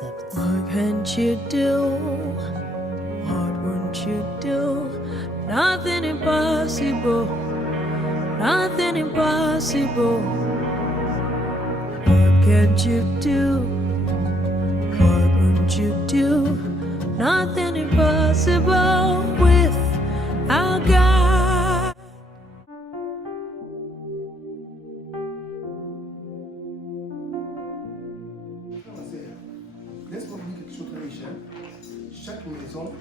What can't you do? What won't you do? Nothing impossible. Nothing impossible. What can't you do? What won't you do? Nothing impossible with our God. Laisse-moi vous dire quelque chose très riche. Chaque maison,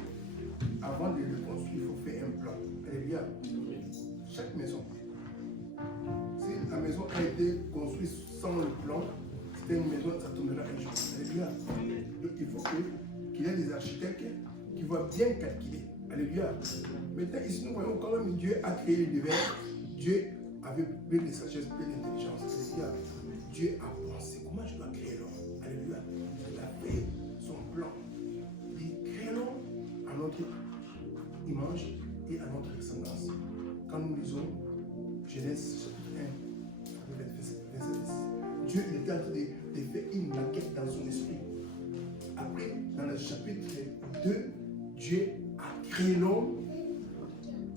avant de le construire, il faut faire un plan. Alléluia. Chaque maison. Si la maison a été construite sans le plan, c'était une maison, ça tombera un jour. Alléluia. Donc il faut qu'il y ait des architectes qui voient bien calculer. Alléluia. Maintenant, ici, nous voyons quand même Dieu a créé l'univers. Dieu avait plein de sagesse, plein d'intelligence. Alléluia. Dieu a pensé comment je dois créer l'homme. Alléluia. Il a fait son plan. Il crée l'homme à notre image et à notre descendance. Quand nous lisons Genèse chapitre 1, verset 10, Dieu était en train de faire une maquette dans son esprit. Après, dans le chapitre 2, Dieu a créé l'homme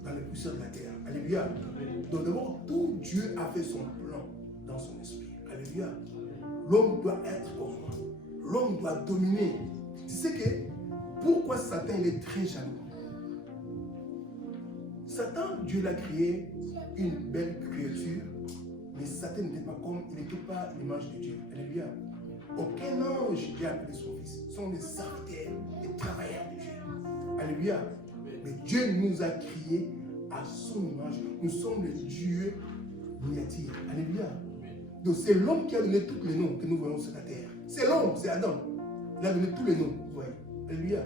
dans les poussières de la terre. Alléluia. Donc d'abord, tout Dieu a fait son plan dans son esprit. Alléluia. L'homme doit être comme moi. L'homme doit dominer. Tu sais que pourquoi Satan il est très jaloux? Satan, Dieu l'a créé une belle créature, mais Satan n'était pas comme, il n'était pas l'image de Dieu. Alléluia. Aucun ange n'a appelé son fils. Ce sont des serviteurs, des travailleurs de Dieu. Alléluia. Mais Dieu nous a créés à son image. Nous sommes les dieux miniatures. Alléluia. Donc c'est l'homme qui a donné tous les noms que nous voyons sur la terre. C'est l'homme, c'est Adam. Il a donné tous les noms. Vous voyez. Alléluia.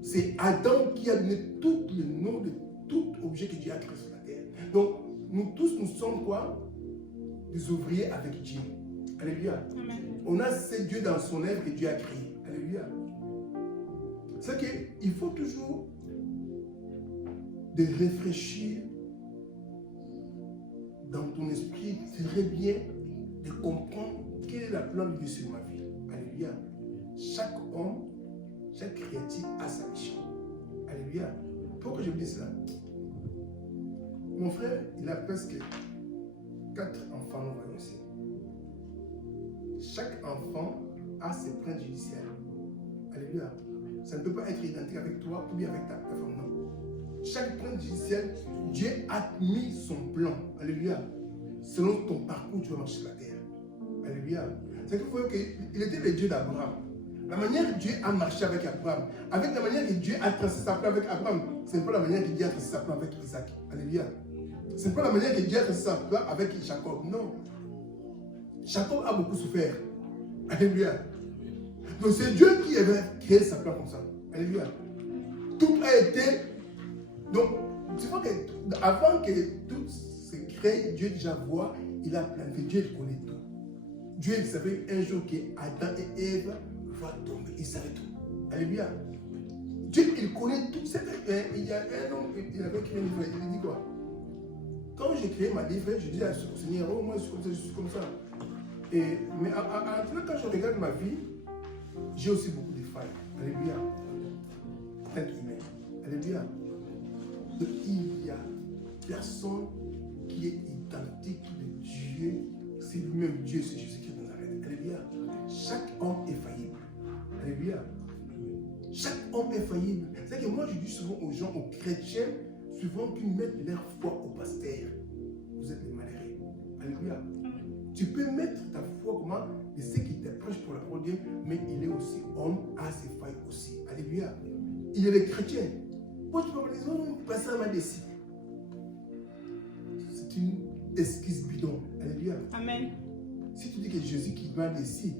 C'est Adam qui a donné tous les noms de tout objet que Dieu a créé sur la terre. Donc nous tous, nous sommes quoi? Des ouvriers avec Dieu. Alléluia. Amen. On a ce Dieu dans son œuvre que Dieu a créé. Alléluia. C'est qu'il faut toujours de réfléchir dans ton esprit très bien, de comprendre quel est le plan de Dieu sur ma vie. Alléluia. Chaque homme, chaque créature a sa mission. Alléluia. Pourquoi je vous dis cela? Mon frère, il a presque 4 enfants, nous voyons ici. Chaque enfant a ses plaintes judiciaires. Alléluia. Ça ne peut pas être identique avec toi ou bien avec ta femme, non. Chaque plainte judiciaire, Dieu a mis son plan. Alléluia. Selon ton parcours, tu vas marcher sur la terre. Alléluia. C'est qu'il faut qu'il était le Dieu d'Abraham. La manière que Dieu a marché avec Abraham, avec la manière que Dieu a tracé sa plan avec Abraham, ce n'est pas la manière que Dieu a tracé sa plan avec Isaac. Alléluia. Ce n'est pas la manière que Dieu a tracé sa plan avec Jacob. Non. Jacob a beaucoup souffert. Alléluia. Donc c'est Dieu qui avait créé sa plan comme ça. Alléluia. Tout a été. Donc, tu vois qu'avant que tout se crée, Dieu déjà voit, il a planifié. Dieu il connaît tout. Dieu il savait un jour qu'Adam et Ève vont tomber. Il savait tout. Alléluia. Dieu il connaît tout. Il y a un homme, il avait créé un livre. Il dit quoi? Quand j'ai créé ma livre, je dis à ce Seigneur, oh moi je suis comme ça. Mais quand je regarde ma vie, j'ai aussi beaucoup de failles. Alléluia. Être humain. Alléluia. Donc, il y a personne qui est identique de Dieu. C'est lui-même Dieu, c'est Jésus-Christ de Nazareth. Alléluia. Chaque homme est faillible. Alléluia. Chaque homme est faillible. C'est que moi je dis souvent aux gens, aux chrétiens, souvent qu'ils mettent leur foi au pasteur. Vous êtes les malheureux. Alléluia. Tu peux mettre ta foi comment de ceux qui te prêchent pour la parole de Dieu, mais il est aussi homme, a ses failles aussi. Alléluia. Il est le chrétien. Moi, tu peux me dire, non, pasteur m'a déçu. C'est une esquisse bidon. Alléluia. Amen. Si tu dis que Jésus qui m'a déçu,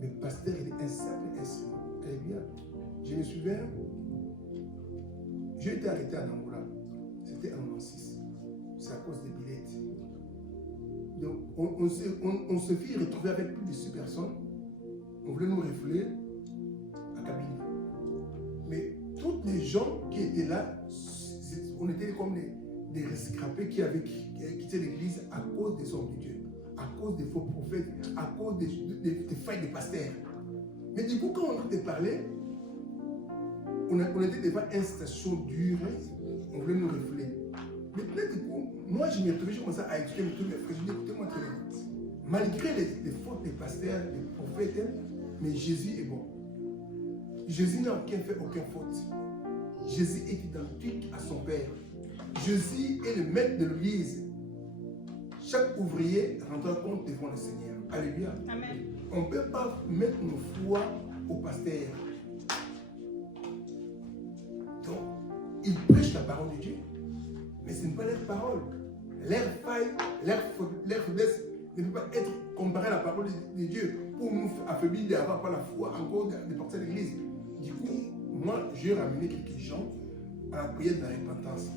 mais pasteur, il est un simple instrument. Alléluia. Je me souviens, j'ai été arrêté à Angola. C'était en 96. C'est à cause des billets. Donc, on se fit retrouver avec plus de 6 personnes. On voulait nous refouler à cabine. Mais tous les gens qui étaient là, on était comme des rescapés qui avaient quitté l'église à cause des hommes de Dieu, à cause des faux prophètes, à cause des failles des pasteurs. Mais du coup, quand on te parlait, on était devant une station dure, on voulait nous refléter. Maintenant, du coup, moi je me retrouvais, je commençais à écouter tous mes frères. Je dis, écoutez-moi très bien. Malgré les fautes des pasteurs, des prophètes, mais Jésus est bon. Jésus n'a fait aucune faute. Jésus est identique à son Père. Jésus est le maître de l'Église. Chaque ouvrier rendra compte devant le Seigneur. Alléluia. Amen. On ne peut pas mettre nos foi au pasteur. Donc, ils prêchent la parole de Dieu, mais ce n'est pas leur parole. Leur faille, leur faiblesse ne peut pas être comparée à la parole de Dieu pour nous affaiblir d'avoir pas la foi encore de partir de l'église. Du coup, moi, j'ai ramené quelques gens à la prière de la repentance.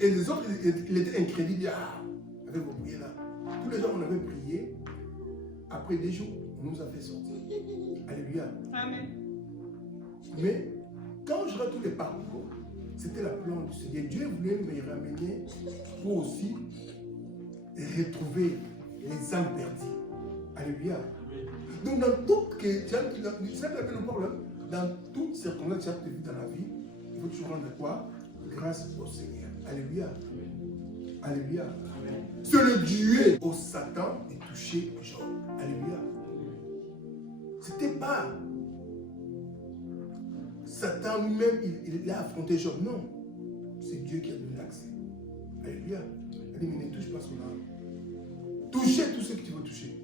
Et les autres, ils étaient incrédules, ils disaient, ah, avec vos prières là. Tous les gens, on avait prié. Après des jours, on nous a fait sortir. Alléluia. Amen. Mais quand je regarde tous les parcours, c'était la plan du Seigneur. Dieu voulait me ramener pour aussi retrouver les âmes perdues. Alléluia. Donc dans toutes circonstances que tu as vues dans la vie, il faut toujours rendre quoi? Grâce au Seigneur. Alléluia. Alléluia. C'est le Dieu au Satan de toucher Job. Alléluia. C'était pas Satan lui-même, il a affronté Job. Non. C'est Dieu qui a donné l'accès. Alléluia. Il a dit, mais ne touche pas son âme. Touchez tout ce que tu veux toucher.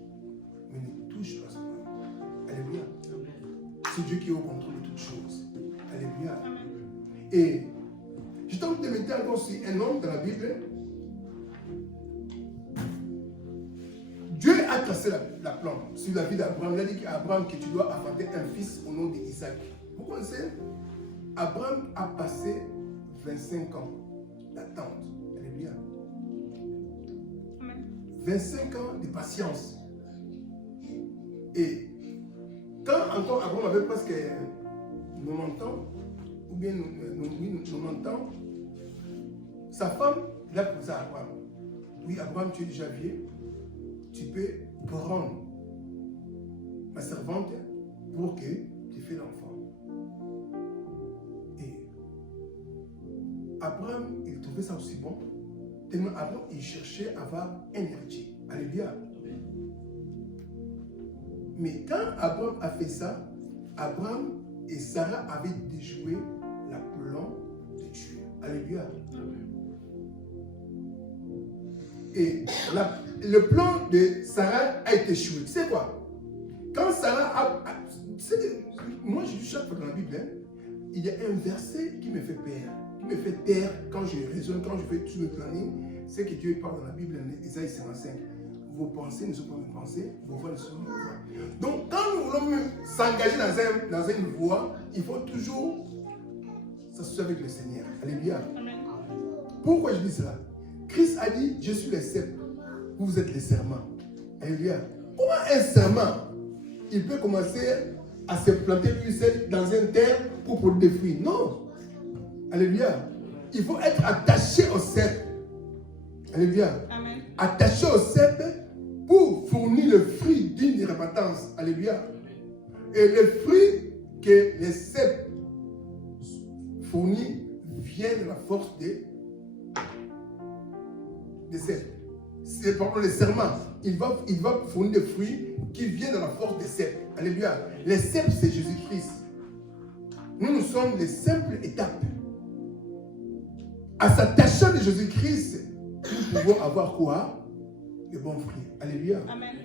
Mais ne touche pas son âme. Alléluia. C'est Dieu qui est au contrôle de toutes choses. Alléluia. Et je tente de mettre encore sur un homme dans la Bible. Dieu a tracé la plan sur la vie d'Abraham. Il a dit à Abraham que tu dois affronter un fils au nom d'Isaac. Vous connaissez? Abraham a passé 25 ans d'attente. Alléluia. 25 ans de patience. Et quand encore Abraham avait presque 90 ans, ou bien 90 ans, sa femme l'a posé à Abraham. Oui, Abraham, tu es déjà vieux. Tu peux prendre ma servante pour que tu fasses l'enfant. Et Abraham, il trouvait ça aussi bon. Tellement Abraham, il cherchait à avoir un héritier. Alléluia. Mais quand Abraham a fait ça, Abraham et Sarah avaient déjoué la plan de Dieu. Alléluia. Et le plan de Sarah a été échoué. Tu sais quoi? Quand Sarah moi, je dis chaque fois dans la Bible, hein, il y a un verset qui me fait peur, qui me fait taire quand je raisonne, quand je fais tout le planning. C'est que Dieu parle dans la Bible, en Isaïe 55. Vos pensées ne sont pas mes pensées, vos voix ne sont pas mes voix. Donc, quand nous voulons s'engager dans une voie, il faut toujours s'associer avec le Seigneur. Alléluia. Pourquoi je dis cela? Christ a dit, je suis le cep, vous êtes les serments. Alléluia. Comment un serment, il peut commencer à se planter lui seul dans une terre pour produire des fruits? Non. Alléluia. Il faut être attaché au cep. Alléluia. Amen. Attaché au cep pour fournir le fruit d'une repentance. Alléluia. Et le fruit que le cep fournit vient de la force des cèpes. C'est par le serment. Il va fournir des fruits qui viennent de la force des cèpes. Alléluia. Les cèpes, c'est Jésus-Christ. Nous sommes les simples étapes. À s'attacher de Jésus-Christ, nous pouvons avoir quoi? Les bons fruits. Alléluia. Amen.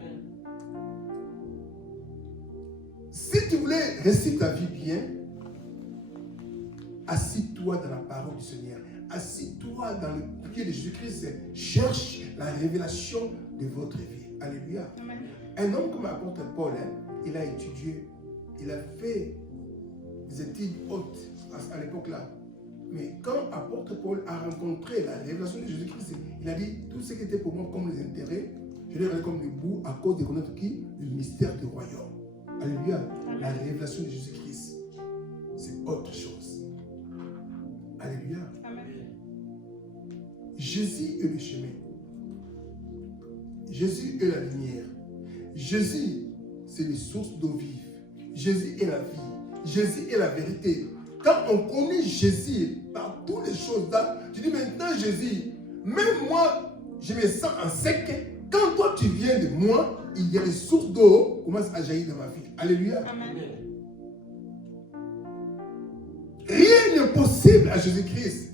Si tu voulais réussir ta vie bien, assis-toi dans la parole du Seigneur. Assis-toi dans le pied de Jésus-Christ. Cherche la révélation de votre vie. Alléluia. Amen. Un homme comme l'apôtre Paul, il a étudié, il a fait des études hautes à l'époque-là. Mais quand l'apôtre Paul a rencontré la révélation de Jésus-Christ, il a dit, tout ce qui était pour moi comme les intérêts, je les regardais comme des bouts à cause de connaître qui? Le mystère du royaume. Alléluia. La révélation de Jésus-Christ, c'est autre chose. Alléluia. Amen. Jésus est le chemin. Jésus est la lumière. Jésus, c'est les sources d'eau vive. Jésus est la vie. Jésus est la vérité. Quand on connaît Jésus par toutes les choses là, tu dis maintenant Jésus, même moi, je me sens en sec. Quand toi tu viens de moi, il y a des sources d'eau qui commencent à jaillir dans ma vie. Alléluia. Amen. Rien n'est possible à Jésus-Christ.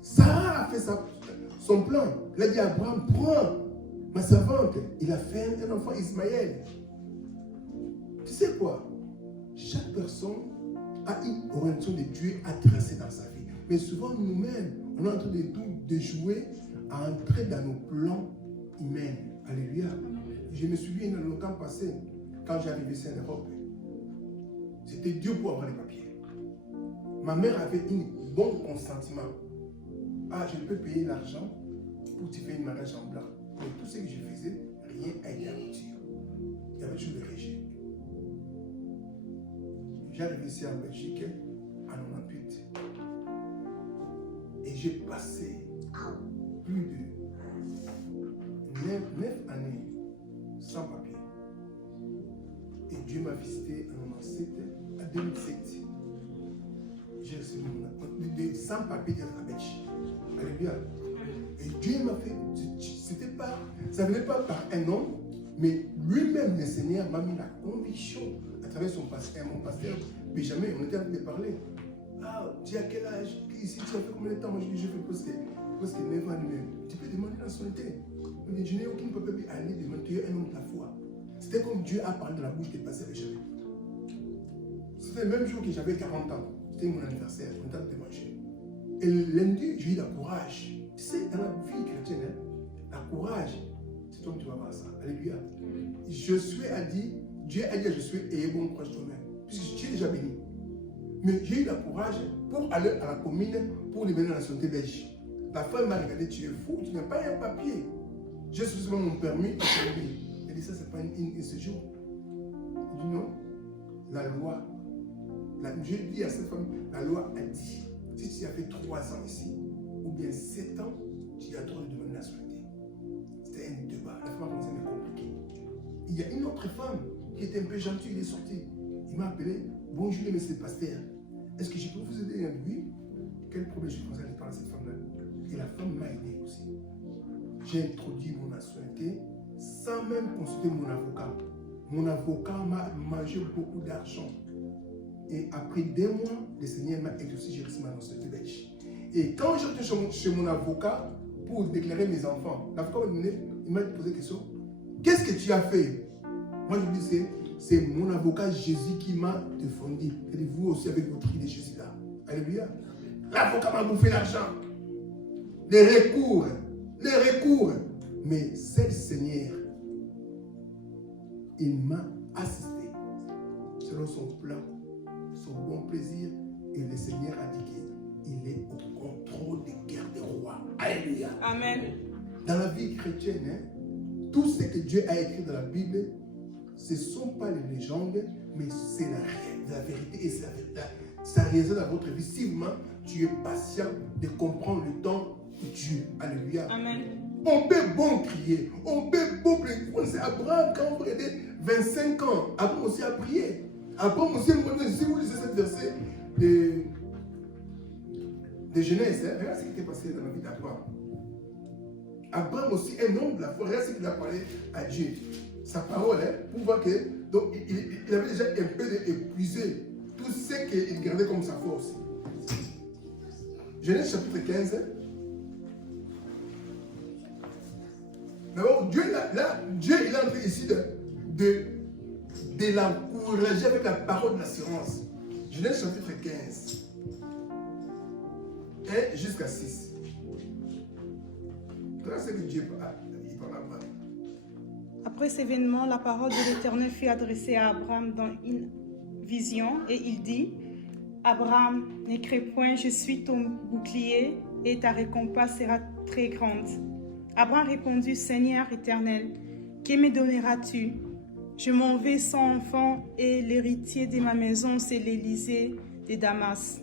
Sarah a fait son plan. Il a dit à Abraham, prends ma servante. Il a fait un enfant, Ismaël. Tu sais quoi? Chaque personne a une orientation de Dieu à tracer dans sa vie. Mais souvent, nous-mêmes, on est en train de jouer à entrer dans nos plans humains. Alléluia. Je me souviens dans le temps passé, quand j'arrivais ici en Europe, c'était Dieu pour avoir les papiers. Ma mère avait un bon consentement. Ah, je peux payer l'argent pour te faire une mariage en blanc. Mais tout ce que je faisais, rien n'a été abouti. Il y avait toujours des rejet. J'arrive ici en Belgique en 98 et j'ai passé plus de 9 années sans papier. Et Dieu m'a visité en 97 à 2007. J'ai reçu sans papier d'être à Belgique. Alléluia. Et Dieu m'a fait, ça ne venait pas par un homme, mais lui-même, le Seigneur, m'a mis la conviction à travers son pasteur, mon pasteur Benjamin. On était en train de parler. Ah, tu as quel âge? Ici, tu as fait combien de temps? Moi, je dis, je fais presque 9 ans. Tu peux demander la nationalité. Je n'ai aucun problème à aller demander. Tu es un homme de la foi. C'était comme Dieu a parlé de la bouche des pasteurs Benjamin. C'était le même jour que j'avais 40 ans. C'était mon anniversaire, mon temps de manger. Et lundi, j'ai eu le courage. Tu sais, dans la vie chrétienne, la courage, c'est toi que tu vas voir ça. Alléluia. Josué a dit, Dieu a dit à Josué, ayez bon courage toi-même. Puisque tu es déjà béni. Mais j'ai eu le courage pour aller à la commune pour libérer la nationalité belge. La femme m'a regardé, tu es fou, tu n'as pas un papier. J'ai seulement mon permis. Elle dit, ça, c'est pas un séjour. Il dit non. La loi, j'ai dit à cette femme, la loi a dit, si tu as fait 3 ans ici, ou bien 7 ans, tu as le droit de demander la nationalité. C'était un débat. La femme a commencé à me compliquer. Il y a une autre femme qui était un peu gentille, il est sorti. Il m'a appelé, bonjour monsieur le pasteur. Est-ce que je peux vous aider? Oui. Quel problème je commence à aller parler à cette femme-là? Et la femme m'a aidé aussi. J'ai introduit mon nationalité sans même consulter mon avocat. Mon avocat m'a mangé beaucoup d'argent. Et après 2 mois, le Seigneur m'a aidé aussi, j'ai reçu ma nationalité belge. Et quand j'étais chez mon avocat pour déclarer mes enfants, l'avocat m'a posé la question, qu'est-ce que tu as fait? Moi je lui dis, c'est mon avocat Jésus qui m'a défendu. Et vous aussi avec votre idée de Jésus là. Alléluia. L'avocat m'a bouffé l'argent. Les recours. Mais c'est le Seigneur. Il m'a assisté selon son plan, son bon plaisir. Et le Seigneur a dit qu'il est au contrôle des guerres des rois. Alléluia. Amen. Dans la vie chrétienne, tout ce que Dieu a écrit dans la Bible, ce ne sont pas les légendes, mais c'est la vérité et c'est la vérité. Ça résonne dans votre vie. Si vraiment tu es patient de comprendre le temps de Dieu. Alléluia. Amen. On peut bon crier. On peut bon prier. C'est Abraham, quand on avait 25 ans, Abraham aussi a prié. Abraham aussi, si vous lisez cette verset de Genèse, regarde ce qui était passé dans la vie d'Abraham. Abraham aussi, un homme de la foi, regarde ce qu'il a parlé à Dieu. Sa parole, pour voir que donc, il avait déjà un peu épuisé tout ce qu'il gardait comme sa force. Genèse chapitre 15. D'abord, Dieu il est en train ici de l'encourager avec la parole d'assurance. Genèse chapitre 15. 1 jusqu'à 6. Voilà ce que Dieu parle à Abraham. Après cet événement, la parole de l'Éternel fut adressée à Abraham dans une vision et il dit, Abraham, ne crains point, je suis ton bouclier et ta récompense sera très grande. Abraham répondit, Seigneur éternel, que me donneras-tu? Je m'en vais sans enfant et l'héritier de ma maison, c'est l'Élysée de Damas.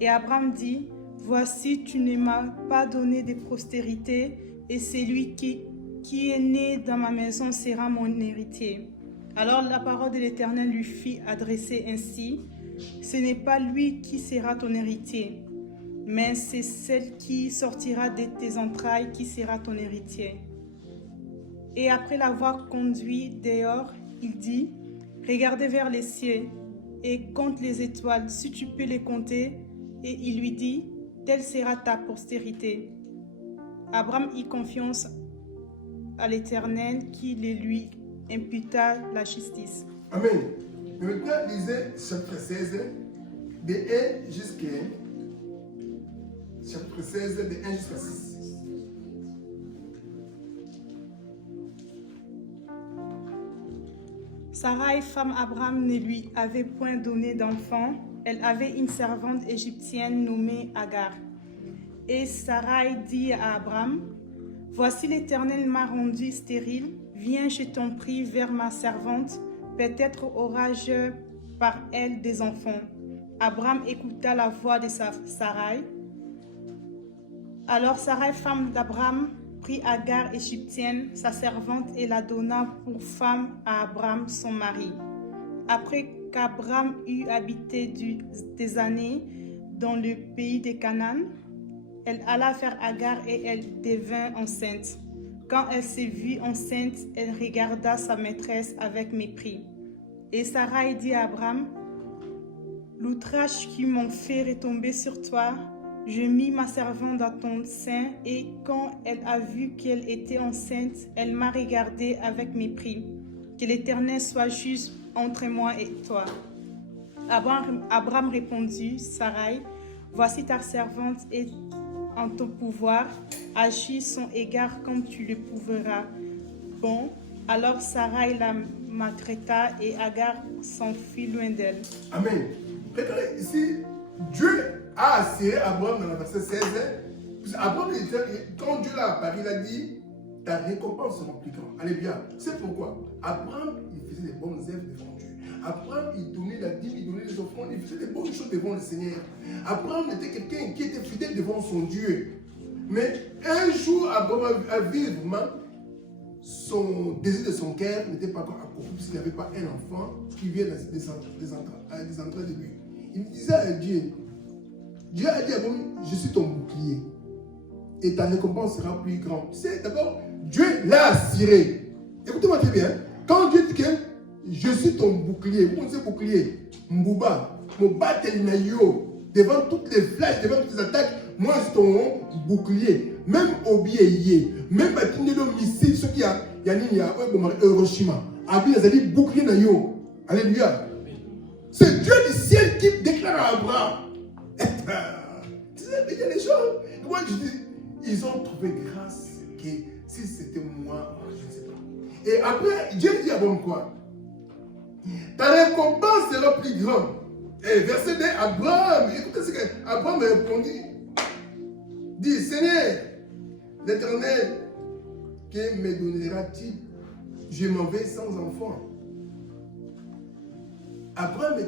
Et Abraham dit, voici, tu ne m'as pas donné de postérité et celui qui est né dans ma maison sera mon héritier. Alors la parole de l'Éternel lui fit adresser ainsi, ce n'est pas lui qui sera ton héritier, mais c'est celle qui sortira de tes entrailles qui sera ton héritier. Et après l'avoir conduit dehors, il dit, regardez vers les cieux et compte les étoiles, si tu peux les compter. Et il lui dit, telle sera ta postérité. Abraham eut confiance à l'Éternel qui le lui imputa la justice. Amen. Mais maintenant, lisez chapitre 16, de 1 jusqu'à chapitre 16, de 1 jusqu'à 6. Sarai, femme Abraham, ne lui avait point donné d'enfant. Elle avait une servante égyptienne nommée Agar. Et Sarai dit à Abraham, « Voici l'Éternel m'a rendu stérile. Viens, je t'en prie, vers ma servante. Peut-être aurai-je par elle des enfants. » Abraham écouta la voix de Sarai. Alors Sarai, femme d'Abraham, prit Agar égyptienne, sa servante, et la donna pour femme à Abraham, son mari. Après qu'Abraham eut habité des années dans le pays de Canaan, elle alla vers Agar et elle devint enceinte. Quand elle se vit enceinte, elle regarda sa maîtresse avec mépris. Et Sarai dit à Abraham, « L'outrage qui m'ont fait retomber sur toi, je mis ma servante dans ton sein, et quand elle a vu qu'elle était enceinte, elle m'a regardée avec mépris. Que l'Éternel soit juge entre moi et toi. » Abraham répondit, Sarai, « Voici ta servante est en ton pouvoir, agis son égard comme tu le pourras. » Bon, alors Sarai la maltraita et Agar s'enfuit loin d'elle. Amen. Regardez ici, Dieu a assuré Abraham dans le verset 16. Abraham, quand Dieu l'a apparu, il a dit, ta récompense sera plus grande. Alléluia. C'est pourquoi Abraham, il faisait des bonnes œuvres devant Dieu. Abraham, il donnait la dîme, il donnait les offrandes, il faisait des bonnes choses devant le Seigneur. Abraham était quelqu'un qui était fidèle devant son Dieu. Mais un jour, Abraham a vu vraiment son désir de son cœur n'était pas encore accompli puisqu'il n'avait pas un enfant qui vient des entrailles de lui. Il disait à Dieu, Dieu a dit à Abraham, je suis ton bouclier et ta récompense sera plus grande. Tu sais, d'abord, Dieu l'a assuré. Écoutez-moi très bien. Quand Dieu dit que je suis ton bouclier, vous connaissez bouclier, Mbouba, Mouba Telinayo, devant toutes les flèches, devant toutes les attaques, moi je suis ton bouclier. Même Obieye, même le missile, ce qui a Hiroshima, Abi Nazali bouclier Nayo. Alléluia. C'est Dieu du ciel qui déclare à Abraham. Tu sais, il y a des gens, moi je dis, ils ont trouvé grâce que si c'était moi, je ne sais pas. Et après, Dieu dit à Abraham quoi? Ta récompense sera plus grande. Et verset 2, Abraham, écoutez ce qu'Abraham répondit. Dit, Seigneur, l'Éternel, que me donnera-t-il? Je m'en vais sans enfant. Abraham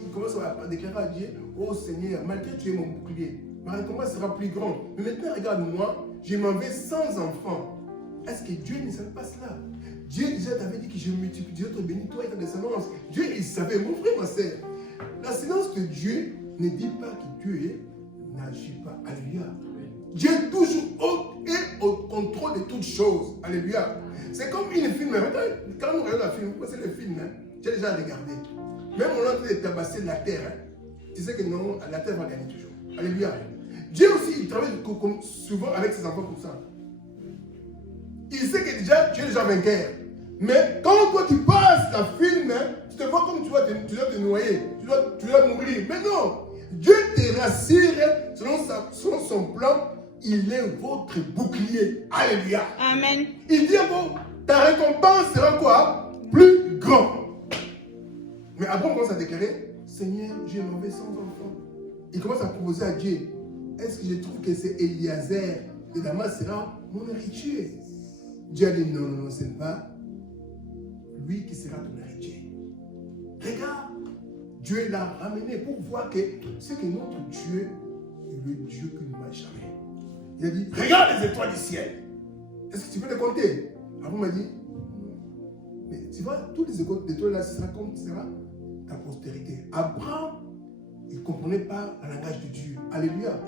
il commence à déclarer à Dieu, oh Seigneur, malgré que tu es mon bouclier, ma récompense sera plus grande. Mais maintenant, regarde-moi, je m'en vais sans enfant. Est-ce que Dieu ne savait pas cela? Dieu déjà t'avait dit que je multiplierai, te bénis, toi et ta descendance. Dieu, il savait, mon frère, ma sœur. La silence de Dieu ne dit pas que Dieu n'agit pas. Alléluia. Dieu est toujours au contrôle de toutes choses. Alléluia. C'est comme une film. Quand nous regardons la film, vous connaissez le film, hein? J'ai déjà regardé. Même on est en train de tabasser la terre. Hein? Tu sais que non, la terre va gagner toujours. Alléluia. Dieu aussi, il travaille souvent avec ses enfants comme ça. Il sait que déjà, tu es déjà vainqueur. Mais quand toi tu passes la film, hein, tu te vois comme tu dois te noyer. Tu dois mourir. Mais non. Dieu te rassure selon son plan. Il est votre bouclier. Alléluia. Amen. Il dit, bon, ta récompense sera quoi? Plus grande. Mais Abraham commence à déclarer, Seigneur, je m'en vais sans enfant. Il commence à proposer à Dieu, est-ce que je trouve que c'est Eliezer de Damas sera mon héritier? Dieu a dit, non, non, non, ce n'est pas lui qui sera ton héritier. Regarde, Dieu l'a ramené pour voir que c'est que notre Dieu est le Dieu qui ne m'a jamais. Il a dit, regarde les étoiles du ciel. Est-ce que tu peux les compter? Abraham m'a dit, Mais tu vois, toutes les écoles de toi là, ce sera comme sera ta postérité. Abraham, il ne comprenait pas le langage de Dieu. Alléluia.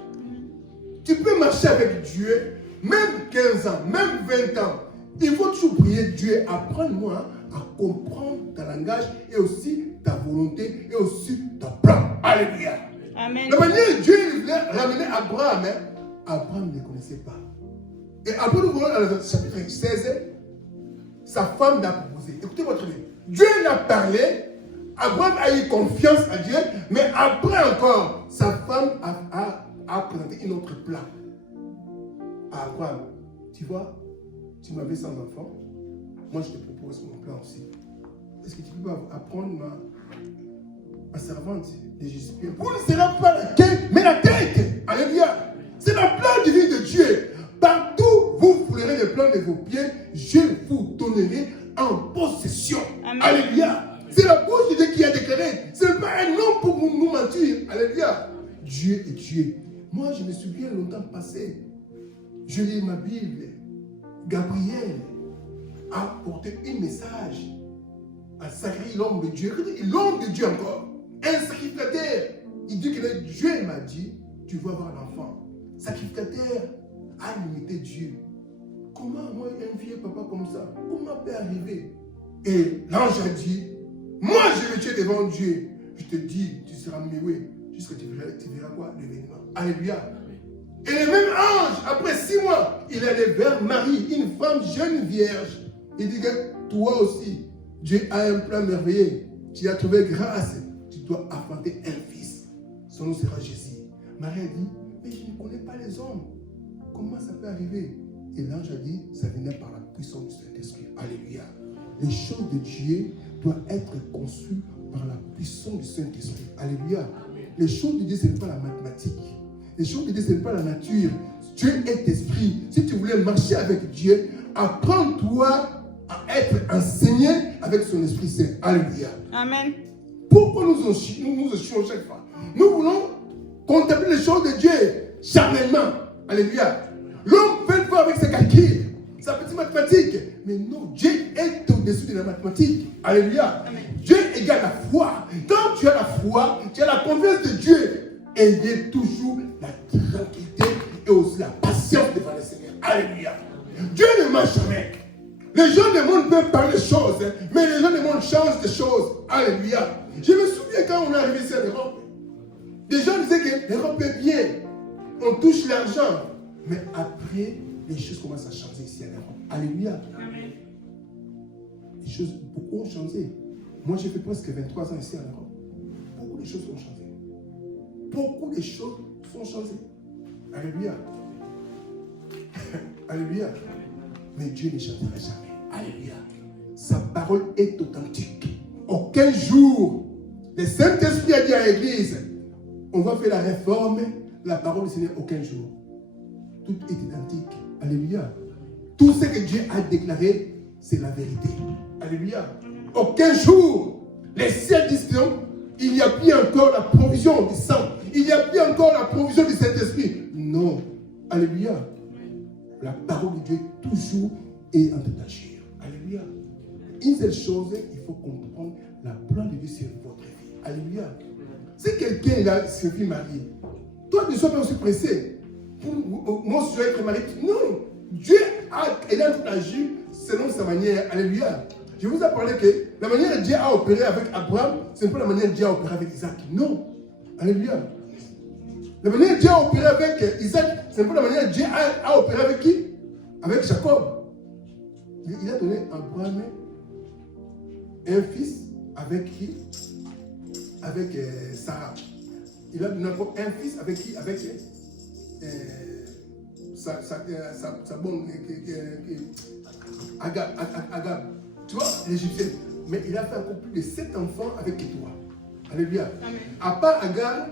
Tu peux marcher avec Dieu, même 15 ans, même 20 ans. Il faut toujours prier Dieu. Apprends-moi à comprendre ton langage et aussi ta volonté et aussi ton plan. Alléluia. Amen. La manière dont Dieu voulait ramener Abraham, Abraham ne connaissait pas. Et après, nous voyons dans le chapitre 16, sa femme l'a proposé. Écoutez votre bien. Dieu l'a parlé, Abraham a eu confiance à Dieu, mais après encore, sa femme a présenté un autre plan à Abraham. Tu vois, tu m'avais sans enfant, moi je te propose mon plan aussi. Est-ce que tu peux apprendre ma servante de Jésus? Vous ne serez pas la queue, mais la tête. Alléluia. C'est le plan divin de Dieu. Partout vous foulerez le plan de vos pieds, je vous donnerai en possession. Amen. Alléluia. C'est la bouche de Dieu qui a déclaré. Ce n'est pas un homme pour nous mentir. Alléluia. Dieu est Dieu. Moi, je me souviens longtemps passé, je lis ma Bible. Gabriel a porté un message à Zacharie, l'homme de Dieu. L'homme de Dieu encore. Un sacrificateur. Il dit que Dieu m'a dit, tu vas avoir l'enfant. Sacrificateur a limité Dieu. Comment moi, un vieux papa comme ça, comment peut arriver? Et l'ange a dit, moi je vais tuer devant Dieu. Je te dis, tu seras muet jusqu'à tu verras quoi? L'événement. Alléluia. Et le même ange, après 6 mois, il allait vers Marie, une femme jeune vierge. Il dit que toi aussi, Dieu a un plan merveilleux. Tu as trouvé grâce. Tu dois affronter un fils. Son nom sera Jésus. Marie a dit, mais je ne connais pas les hommes. Comment ça peut arriver? Et l'ange a dit, ça venait par la puissance du Saint-Esprit. Alléluia. Les choses de Dieu doivent être conçues par la puissance du Saint-Esprit. Alléluia. Les choses de Dieu, ce n'est pas la mathématique. Les choses de Dieu, ce n'est pas la nature. Dieu est esprit. Si tu voulais marcher avec Dieu, apprends-toi à être enseigné avec son Esprit Saint. Alléluia. Amen. Pourquoi nous échouons chaque fois? Nous voulons contempler les choses de Dieu charnellement. Alléluia. L'homme fait le voir avec ses calculs, sa petite mathématique. Mais non, Dieu est au-dessus de la mathématique. Alléluia. Amen. Dieu égale la foi. Quand tu as la foi, tu as la confiance de Dieu. Ayez toujours la tranquillité et aussi la patience devant le Seigneur. Alléluia. Dieu ne ment jamais. Les gens du monde peuvent parler des choses, mais les gens du monde changent des choses. Alléluia. Je me souviens quand on est arrivé ici à l'Europe, des gens disaient que l'Europe est bien. On touche l'argent. Mais après, les choses commencent à changer ici à l'Europe. Alléluia. Amen. Les choses, beaucoup ont changé. Moi, j'ai fait presque 23 ans ici en Europe. Beaucoup de choses ont changé. Beaucoup de choses sont changées. Alléluia. Alléluia. Mais Dieu ne changera jamais. Alléluia. Sa parole est authentique. Aucun jour, le Saint-Esprit a dit à l'Église, on va faire la réforme, la parole du Seigneur, aucun jour. Tout est identique. Alléluia. Tout ce que Dieu a déclaré, c'est la vérité. Alléluia. Aucun jour, les ciels disent non, il n'y a plus encore la provision du sang. Il n'y a plus encore la provision du Saint-Esprit. Non. Alléluia. La parole de Dieu toujours est en train d'agir. Alléluia. Une seule chose, il faut comprendre la plan de Dieu sur votre vie. Alléluia. Si quelqu'un se fait marier, toi ne sois pas aussi pressé. Moi, je dois être marié. Non. Dieu est en train d'agir selon sa manière. Alléluia. Je vous ai parlé que la manière dont Dieu a opéré avec Abraham, ce n'est pas la manière dont Dieu a opéré avec Isaac. Non. Alléluia. La manière dont Dieu a opéré avec Isaac, ce n'est pas la manière dont Dieu a opéré avec qui? Avec Jacob. Il a donné à Abraham un fils avec qui? Avec Sarah. Il a donné un fils avec qui? Avec sa bonne Agab. Tu vois, l'Égyptienne. Mais il a fait encore plus de 7 enfants avec Kétura. Alléluia. Amen. À part Agar,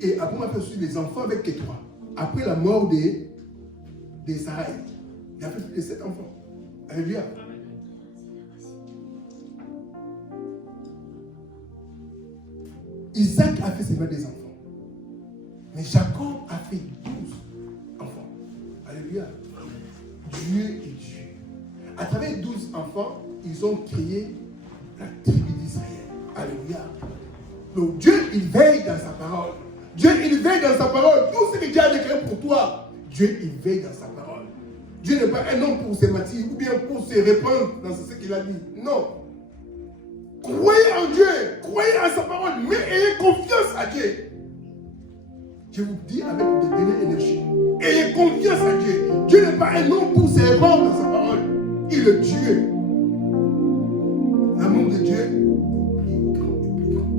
et Abraham a fait aussi des enfants avec Kétura. Après la mort de Sarah, il a fait plus de 7 enfants. Alléluia. Isaac a fait seulement des enfants. Mais Jacob a fait 12 enfants. Alléluia. Dieu est Dieu. À travers 12 enfants, ils ont créé la tribu d'Israël. Alléluia. Donc Dieu, il veille dans sa parole. Dieu, il veille dans sa parole. Tout ce que Dieu a déclaré pour toi, Dieu, il veille dans sa parole. Dieu n'est pas un homme pour se mentir ou bien pour se répandre dans ce qu'il a dit. Non. Croyez en Dieu, croyez en sa parole, mais ayez confiance à Dieu. Je vous dis avec de l'énergie. Ayez confiance à Dieu. Dieu n'est pas un homme pour se répandre dans sa parole. Il est Dieu. L'amour de Dieu est plus grand et plus grand.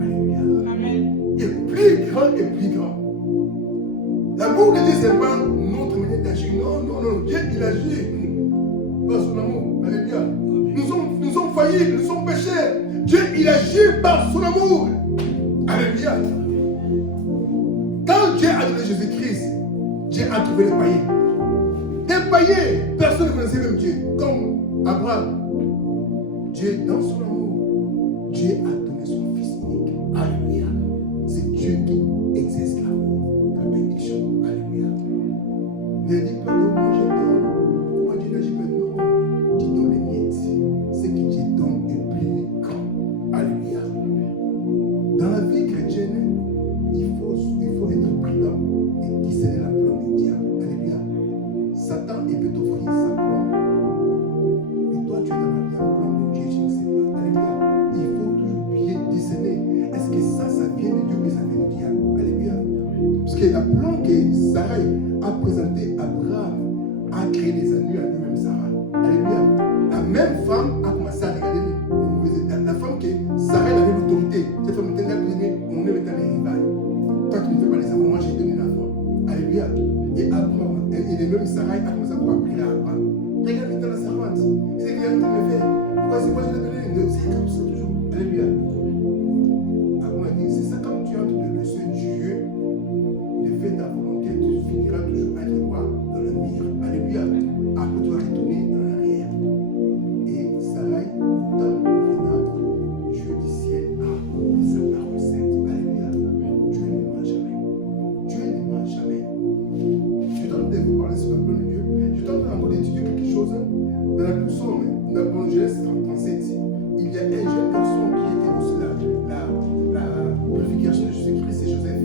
Alléluia. Amen. Il est plus grand et plus grand. L'amour de Dieu, ce n'est pas notre manière d'agir. Non, non, non. Dieu, il agit par son amour. Alléluia. Nous sommes faillibles, nous sommes pécheurs. Dieu, il agit par son amour. Alléluia. Quand Dieu a donné Jésus-Christ, Dieu a trouvé les païens. Des païens, personne ne connaissait même Dieu. Comme Abraham. Dieu, dans son amour, Dieu a donné son Fils unique. Alléluia. C'est Dieu qui exerce l'amour, la bénédiction. Alléluia. Ne dis pas que moi je donne. Pourquoi Dieu n'agit pas? Non. Tu donnes les miettes. Ce que Dieu donne est plus grand. Alléluia. Dans la vie chrétienne, il faut être prudent et discerner la plan du diable. Alléluia. Satan, il peut t'offrir sa plan. Mais toi, tu es dans le plan de Dieu, tu ne sais pas. Alléluia. Il faut toujours bien discerner. Est-ce que ça vient de Dieu ou ça vient du diable? Alléluia. Parce que la plan que Sarah a présenté à Abraham a créé des ennuis à lui-même, Sarah. Alléluia. La même femme a commencé à regarder les mauvaises étapes. La femme que Sarah avait l'autorité. Cette femme était là, on est maintenant les rivales. Toi qui ne fais pas les enfants, moi j'ai donné l'enfant. Alléluia. Et Abraham, et même Sarah a commencé à pouvoir appeler à Abraham. Regarde maintenant la servante. C'est ce qu'il est en train de faire. Pourquoi c'est moi je l'ai donné? C'est comme ça toujours. Alléluia. Abraham a dit, c'est ça quand tu entres de ce Dieu, de faire ta volonté, tu finiras toujours à être quoi? Dans le mire. Alléluia. Après tu vas retourner dans l'arrière. Et Sarah, dans le Dieu du ciel a accompli sa parole sainte. Alléluia. Dieu ne ment jamais. Dieu ne ment jamais. Je donne de vous parler sur la parole de Dieu. Je suis en train encore d'étudier quelque chose dans la leçon, dans le Genèse 37. Il y a un jeune garçon qui était aussi la préfiguration de Jésus-Christ, c'est Joseph.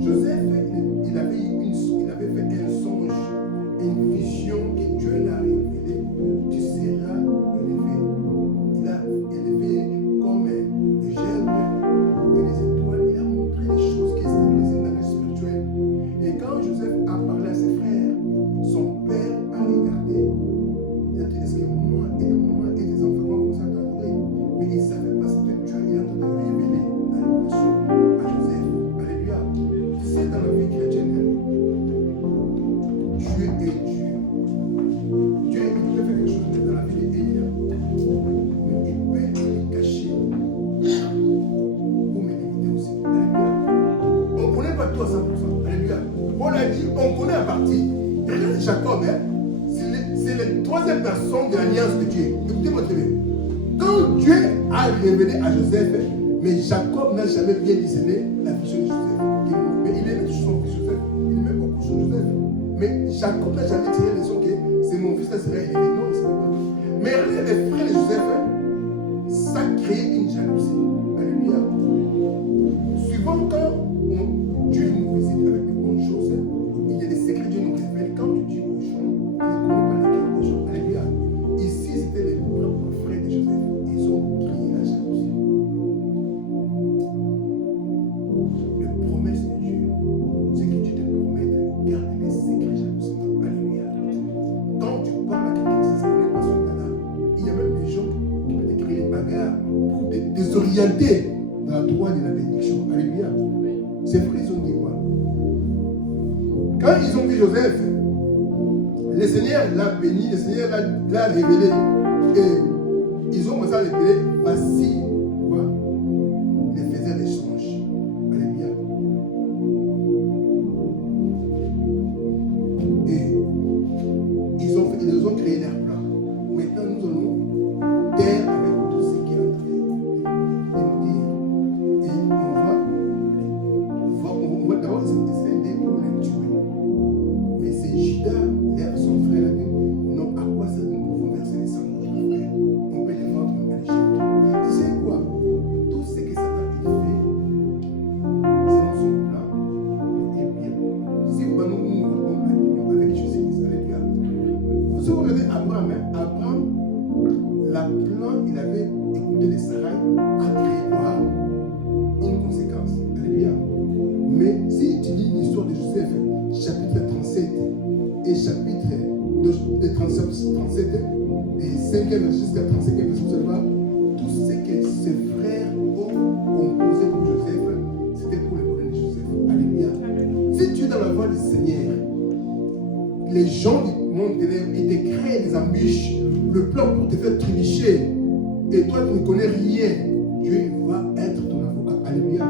Joseph, il avait fait un songe, une vision que Dieu l'a révélée. Tu seras élevé. Il a élevé comme des germes et des étoiles. Il a montré des choses qui stabilisaient dans le spirituel. Et quand Joseph a parlé à ses frères, son père a regardé. Il a dit, est-ce que moi et des mamans et des enfants vont commencer à t'adorer? Mais il ne savait pas ce que Dieu est en train de révéler dans la relation à Joseph. Alléluia. C'est dans la vie chrétienne. Dieu est Dieu. Dieu, il peut faire quelque chose dans la vie d'Élie. Mais il peut le cacher pour m'éliminer aussi. Alléluia. On ne connaît pas tout à 100%. Alléluia. Paul a dit, on connaît à partie. Regardez Jacob, c'est la troisième personne de l'alliance de Dieu. Écoutez-moi très bien. Quand Dieu a révélé à Joseph, mais Jacob n'a jamais bien discerné la vision de Joseph. Mais il aimait toujours son fils Joseph. Il aimait beaucoup son Joseph. Mais Jacob n'a jamais tiré les sons que c'est mon fils, là sera élevé. Non, il ne savait pas. Mais regardez les frères de Joseph, ça crée une jalousie. Alléluia. Souvent, quand Dieu nous visite avec des bonnes choses, il y a des secrets que Dieu nous révèle. Quand tu dis aux gens, tu ne connais pas les cœurs des gens. Alléluia. Ici, c'était les propres frères de Joseph. Ils ont créé la jalousie. Les promesses de Dieu, c'est que Dieu te promet de garder les secrets jalousie. Alléluia. Quand tu parles à quelqu'un qui ne connaît pas son talent, il y a même des gens qui peuvent te créer des bagarres pour te désorienter dans la droite de la bénédiction. Alléluia. Ces frères, ils ont dit quoi? Quand ils ont vu Joseph, le Seigneur l'a béni, le Seigneur l'a révélé. Et ils ont commencé à révéler, voici quoi? Les faiseurs des songes. Alléluia. Et ils ont créé leur plan. Maintenant, nous allons taire avec tout ce qui est en train de nous dire. Et on va d'abord essayer d'aider pour les tuer. Mais c'est Judas, son frère, là, non, à quoi ça nous pouvons verser les sangs de notre frère? On peut Mais si tu lis l'histoire de Joseph, chapitre 37 et chapitre de 37 et 5e verset jusqu'à 35e verset, vous allez voir, tout ce que ses frères ont composé pour Joseph, c'était pour le bonheur de Joseph. Alléluia. Si tu es dans la voie du Seigneur, les gens du monde ils te créent des embûches, le plan pour te faire trébucher, et toi tu ne connais rien, Dieu va être ton avocat. Alléluia.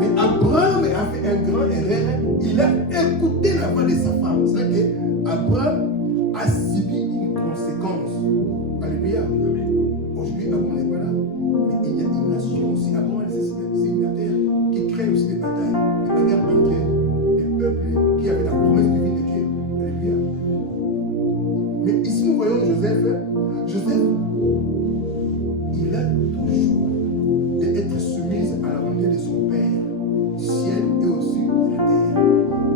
Mais Abraham a fait un grand erreur, il a écouté la voix de sa femme. C'est vrai qu'Abraham a subi une conséquence. Alléluia. Aujourd'hui, Abraham n'est pas là. Mais il y a une nation aussi, Abraham, c'est une terre qui crée aussi des batailles entre les peuples qui avaient la promesse de vie de Dieu. Alléluia. Mais ici, nous voyons Joseph. Joseph, il a toujours d'être soumis à la volonté de son père, du ciel et aussi de la terre.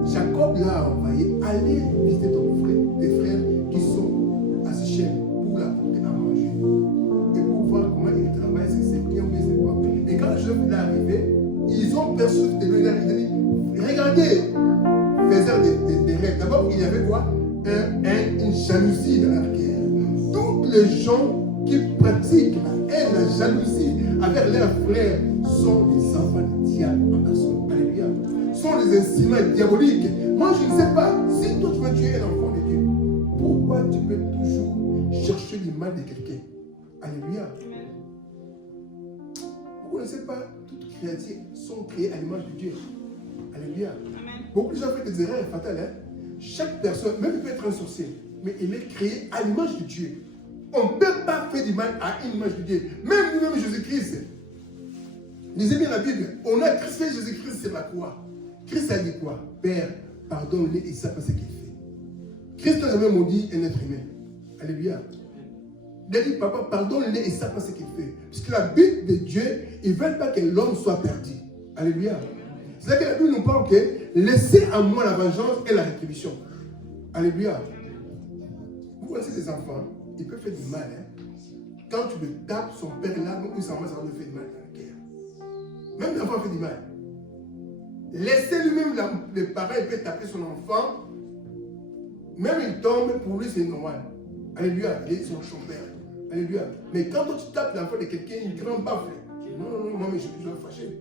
Jacob l'a envoyé aller visiter tes frères qui sont à Sichem pour l'apporter à manger et pour voir comment il travaille, c'est bien ou c'est pas. Et quand Joseph est arrivé, ils ont perçu de lui, ils ont dit, regardez, faisant des rêves. D'abord, il y avait quoi? Une jalousie dans leur cœur. Tous les gens qui pratiquent la haine, la jalousie avec leurs frères sont des enfants du diable en personne. Alléluia. Sont des instruments diaboliques. Moi, je ne sais pas. Si toi tu veux tuer un enfant de Dieu, pourquoi tu peux toujours chercher du mal de quelqu'un? Alléluia. Vous ne connaissez pas, toutes créatures sont créées à l'image de Dieu. Alléluia. Beaucoup de gens font des erreurs fatales. Hein? Chaque personne, même il peut être un sorcier, mais il est créé à l'image de Dieu. On ne peut pas faire du mal à une image de Dieu. Même nous-mêmes, Jésus-Christ. Lisez bien la Bible. On a crucifié Jésus-Christ sur la croix. Christ a dit quoi? Père, pardonne-le, il sait pas ce qu'il fait. Christ n'a jamais maudit un être humain. Alléluia. Il a dit, papa, pardonne-le, il sait pas ce qu'il fait. Parce que la but de Dieu, il ne veut pas que l'homme soit perdu. Alléluia. C'est-à-dire que la Bible nous parle que laissez à moi la vengeance et la rétribution. Alléluia. Vous connaissez ces enfants, ils peuvent faire du mal. Hein? Quand tu le tapes, son père là, ou sa mère, ça va lui faire du mal dans le cœur. Même l'enfant fait du mal. Laissez lui-même, le parent, il peut taper son enfant. Même il tombe, pour lui c'est normal. Alléluia, il est son père. Alléluia. Mais quand tu tapes l'enfant de quelqu'un, une grande baffe. Non, mais je vais fâcher.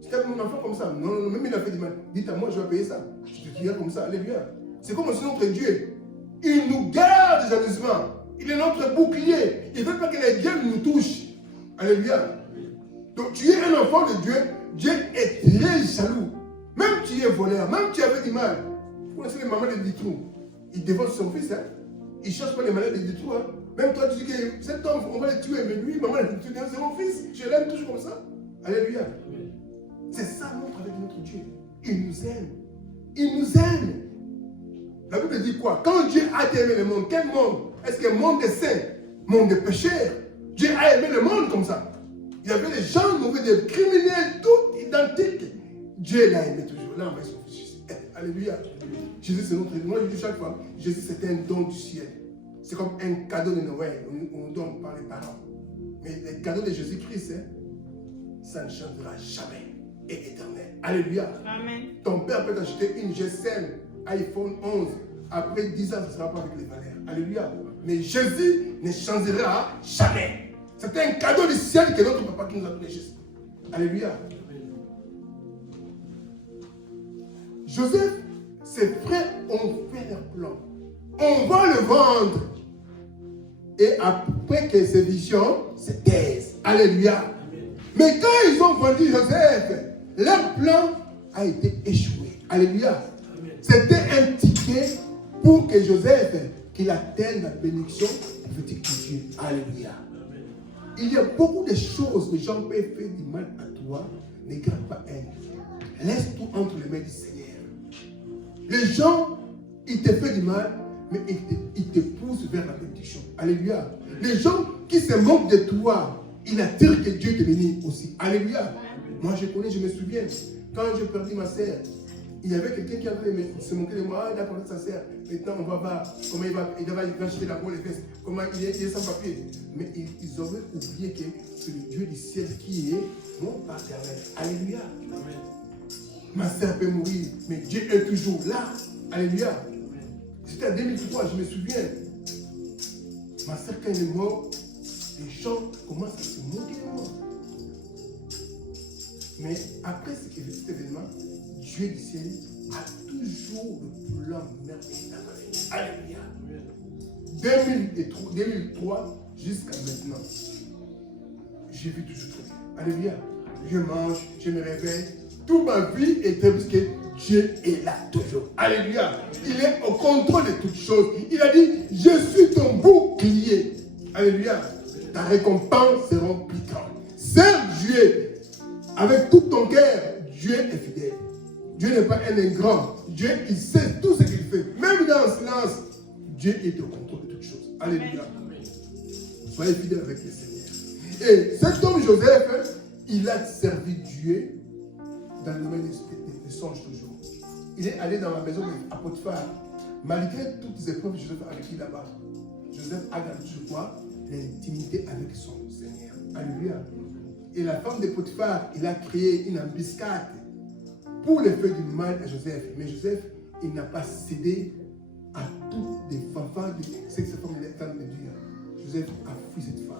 Tu tapes mon enfant comme ça. Non, même il a fait du mal. Dites à moi, je vais payer ça. Je te dirai comme ça. Alléluia. C'est comme si notre Dieu, il nous garde jalousement. Il est notre bouclier. Il ne veut pas que les dieux nous touchent. Alléluia. Donc tu es un enfant de Dieu. Dieu est très jaloux. Même tu es voleur, même tu as fait du mal. Vous connaissez les mamans de Ditrou. Il dévore son fils. Hein? Il ne cherche pas les malades de Ditrou. Hein? Même toi, tu dis que cet homme, on va le tuer. Mais lui, maman, c'est mon fils. Je l'aime toujours comme ça. Alléluia. C'est ça notre avec notre Dieu. Il nous aime. Il nous aime. La Bible dit quoi? Quand Dieu a aimé le monde, quel monde? Est-ce que monde des saints? Monde des pécheurs? Dieu a aimé le monde comme ça. Il y avait des gens mauvais, des criminels, tout identiques. Dieu l'a aimé toujours. Là, on va son fils. Alléluia. Jésus, c'est notre. Moi, je dis chaque fois, Jésus, c'est un don du ciel. C'est comme un cadeau de Noël. On donne par les parents. Mais les cadeaux de Jésus-Christ, hein, ça ne changera jamais. Et éternel. Alléluia. Amen. Ton père peut t'acheter une GSM iPhone 11. Après 10 ans, ça ne sera pas avec les valeurs. Alléluia. Mais Jésus ne changera jamais. C'est un cadeau du ciel que notre papa qui nous a donné Jésus. Alléluia. Joseph, ses frères ont fait leur plan. On va le vendre. Et après que ces visions se taisent. Alléluia. Mais quand ils ont vendu Joseph, leur plan a été échoué. Alléluia. C'était un ticket pour que Joseph, qu'il atteigne la bénédiction prophétique de Dieu. Alléluia. Il y a beaucoup de choses que les gens peuvent faire du mal à toi. Ne garde pas un. Laisse tout entre les mains du Seigneur. Les gens, ils te font du mal, mais ils te poussent vers la bénédiction. Alléluia. Les gens qui se moquent de toi, ils attirent que Dieu te bénisse aussi. Alléluia. Moi, je connais, je me souviens, quand j'ai perdu ma sœur, il y avait quelqu'un qui avait se moqué de moi. Ah, il a perdu sa sœur. Maintenant, on va voir comment il va acheter la boule, les fesses, comment il est sans papier. Mais ils auraient oublié que c'est le Dieu du ciel qui est mon Père éternel. Alléluia. Amen. Ma sœur peut mourir, mais Dieu est toujours là. Alléluia. C'était en 2003, je me souviens. Ma sœur, quand elle est morte, les gens commencent à se moquer de moi. Mais après cet événement, Dieu du ciel a toujours le plan merveilleux dans ma vie. Alléluia. 2003 jusqu'à maintenant, j'ai vu toujours très bien. Alléluia. Je mange, je me réveille. Toute ma vie était parce que Dieu est là toujours. Alléluia. Il est au contrôle de toutes choses. Il a dit, je suis ton bouclier. Alléluia. Ta récompense sera plus grande. Serve Dieu avec tout ton cœur. Dieu est fidèle. Dieu n'est pas un ingrat. Dieu, il sait tout ce qu'il fait. Même dans le silence, Dieu est au contrôle de toutes choses. Alléluia. Soyez fidèles avec le Seigneur. Et cet homme Joseph, il a servi Dieu dans le domaine des songes toujours. Il est allé dans la maison de Potiphar. Malgré toutes les épreuves, Joseph a vécu là-bas. Joseph a gardé toujours quoi? L'intimité avec son Seigneur. Alléluia. Et la femme de Potiphar, il a créé une embuscade pour les faire du mal à Joseph. Mais Joseph, il n'a pas cédé à toutes les fanfares de ce que cette femme est en train de dire. Joseph a fui cette femme.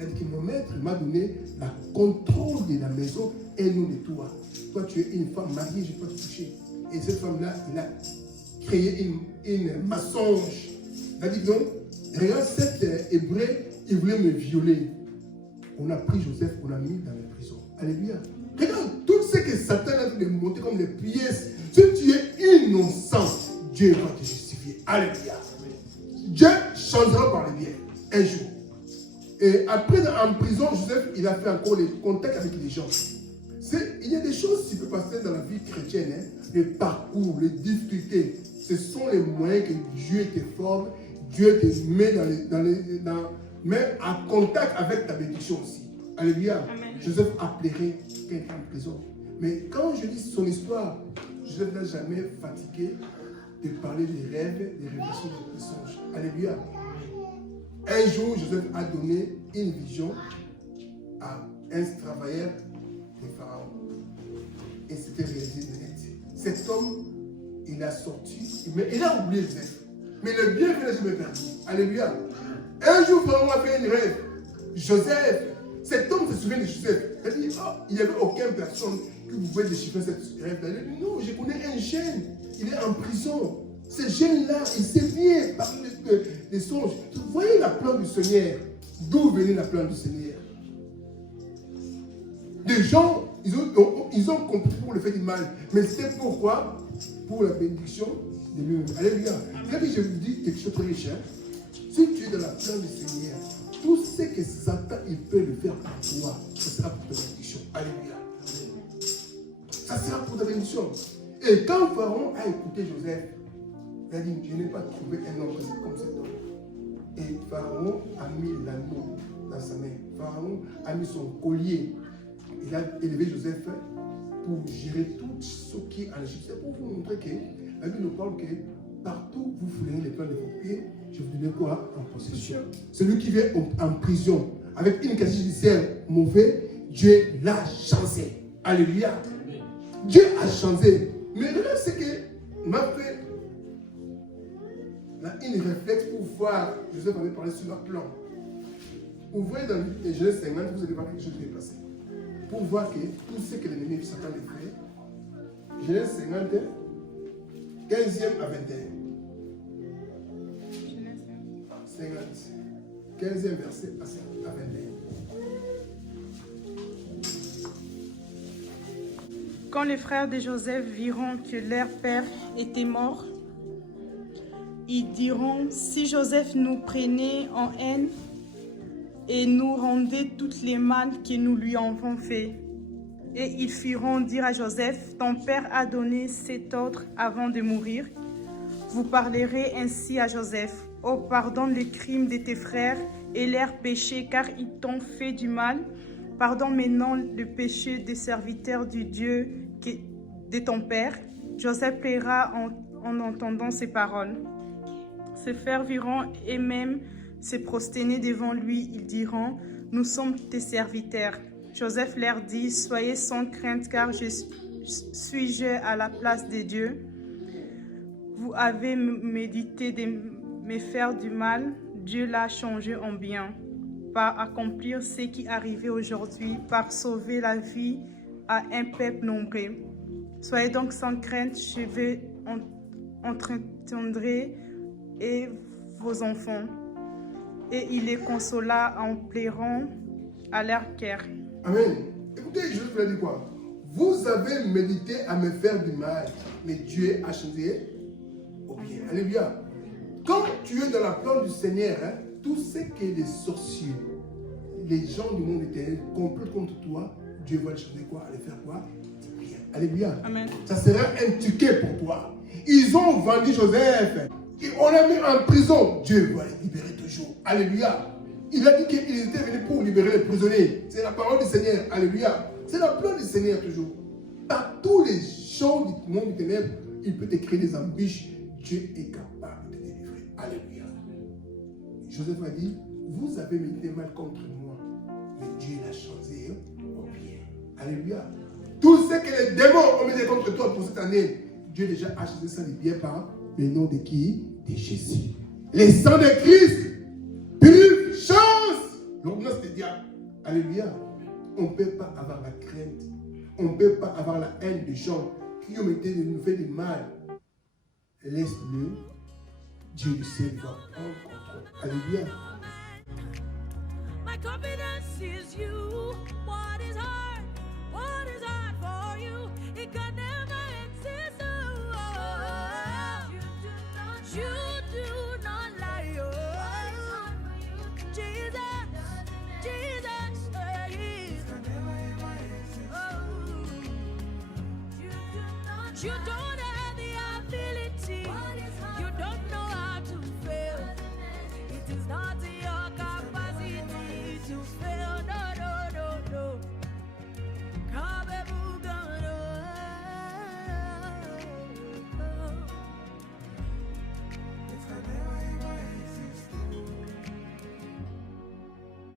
Il a dit que mon maître m'a donné le contrôle de la maison et non de toi. Toi, tu es une femme mariée, je ne peux pas te toucher. Et cette femme-là, il a créé une mensonge. Il a dit non, regarde cet hébreu, il voulait me violer. On a pris Joseph, on l'a mis dans la prison. Alléluia. Regarde tout ce que Satan a de monter comme des pièces. Si tu es innocent, Dieu va te justifier. Alléluia. Dieu changera par le bien un jour. Et après, en prison, Joseph, il a fait encore les contacts avec les gens. Il y a des choses qui peuvent passer dans la vie chrétienne, hein? Les parcours, les difficultés. Ce sont les moyens que Dieu te forme, Dieu te met met en contact avec ta bénédiction aussi. Alléluia. Amen. Joseph a pleuré quelqu'un en prison. Mais quand je lis son histoire, Joseph n'a jamais fatigué de parler des rêves, des révélations, des songes. Alléluia. Un jour, Joseph a donné une vision à un travailleur de Pharaon. Et c'était réalisé net. Cet homme, il a sorti, mais il a oublié Joseph. Mais le bien qu'il n'a jamais perdu. Alléluia. Un jour, Pharaon a fait un rêve. Joseph, cet homme se souvient de Joseph. Il a dit, oh, il n'y avait aucune personne qui pouvait déchiffrer ce rêve. Il a dit, non, je connais un jeune. Il est en prison. Ce jeune-là, il sait bien parler des songes. Vous voyez la plan du Seigneur. D'où venait la plan du Seigneur? Des gens, ils ont compris pour le fait du mal. Mais c'était pourquoi? Pour la bénédiction de lui-même. Alléluia. Je vous dis quelque chose de très riche. Si tu es dans la plan du Seigneur, tout ce que Satan il peut le faire pour toi, ce sera pour ta bénédiction. Alléluia. Ça sera pour ta bénédiction. Et quand Pharaon a écouté Joseph, il a dit, je n'ai pas trouvé un homme comme cet homme. Et Pharaon a mis l'anneau dans sa main. Pharaon a mis son collier. Il a élevé Joseph pour gérer tout ce qui est en Égypte. C'est pour vous montrer que la Bible nous parle que partout où vous foulerez les plans de vos pieds, je vous donne quoi en possession. Celui qui vient en prison avec une casier judiciaire mauvaise, Dieu l'a changé. Alléluia. Dieu a changé. Mais le reste, c'est que m'a fait une réflexe pour voir, Joseph avait parlé sur leur plan. Vous voyez dans les Genèse 50, vous allez voir quelque chose qui est passé. Pour voir que tout ce que l'ennemi de Satan a fait, Genèse 50, 15e à 21. 50, 15e verset à 21. Quand les frères de Joseph viront que leur père était mort, ils diront, si Joseph nous prenait en haine et nous rendait toutes les mal que nous lui avons fait. Et ils firont dire à Joseph, ton père a donné cet ordre avant de mourir. Vous parlerez ainsi à Joseph, oh pardonne les crimes de tes frères et leurs péchés, car ils t'ont fait du mal. Pardonne maintenant le péché des serviteurs du Dieu de ton père. Joseph plaira en entendant ces paroles. Ses frères viront et même se prosterner devant lui. Ils diront, nous sommes tes serviteurs. Joseph leur dit, soyez sans crainte, car je suis-je à la place de Dieu? Vous avez médité de me faire du mal, Dieu l'a changé en bien, par accomplir ce qui arrivait aujourd'hui, par sauver la vie à un peuple nombreux. Soyez donc sans crainte, je vais entretenir et vos enfants. Et il les consola en pleurant à leur cœur. Amen. Écoutez, je vous dire quoi? Vous avez médité à me faire du mal, mais Dieu a changé au bien. Alléluia. Quand tu es dans la plan du Seigneur, tout ce que les sorciers, les gens du monde éternel complotent contre toi, Dieu va le changer quoi? Aller faire quoi? Du bien. Alléluia. Amen. Ça sera un ticket pour toi. Ils ont vendu Joseph. Et on l'a mis en prison. Dieu va les libérer toujours. Alléluia. Il a dit qu'il était venu pour libérer les prisonniers. C'est la parole du Seigneur. Alléluia. C'est la plan du Seigneur toujours. Par tous les gens du monde des ténèbres, il peut te créer des embûches. Dieu est capable de te délivrer. Alléluia. Joseph a dit, vous avez médité mal contre moi, mais Dieu l'a changé au bien. Alléluia. Tout ce que les démons ont mis contre toi pour cette année, Dieu déjà a changé ça de bien par le nom de qui? De Jésus. Les sangs de Christ purifient, chance l'ordonnance des diables. Alléluia. On ne peut pas avoir la crainte. On ne peut pas avoir la haine des gens qui ont été de nous faire du mal. Laisse-le. Dieu le ciel va prendre contrôle. Alléluia. My confidence is you. What is hard for you? It could never exist. You do not lie. Jesus, Jesus, you do not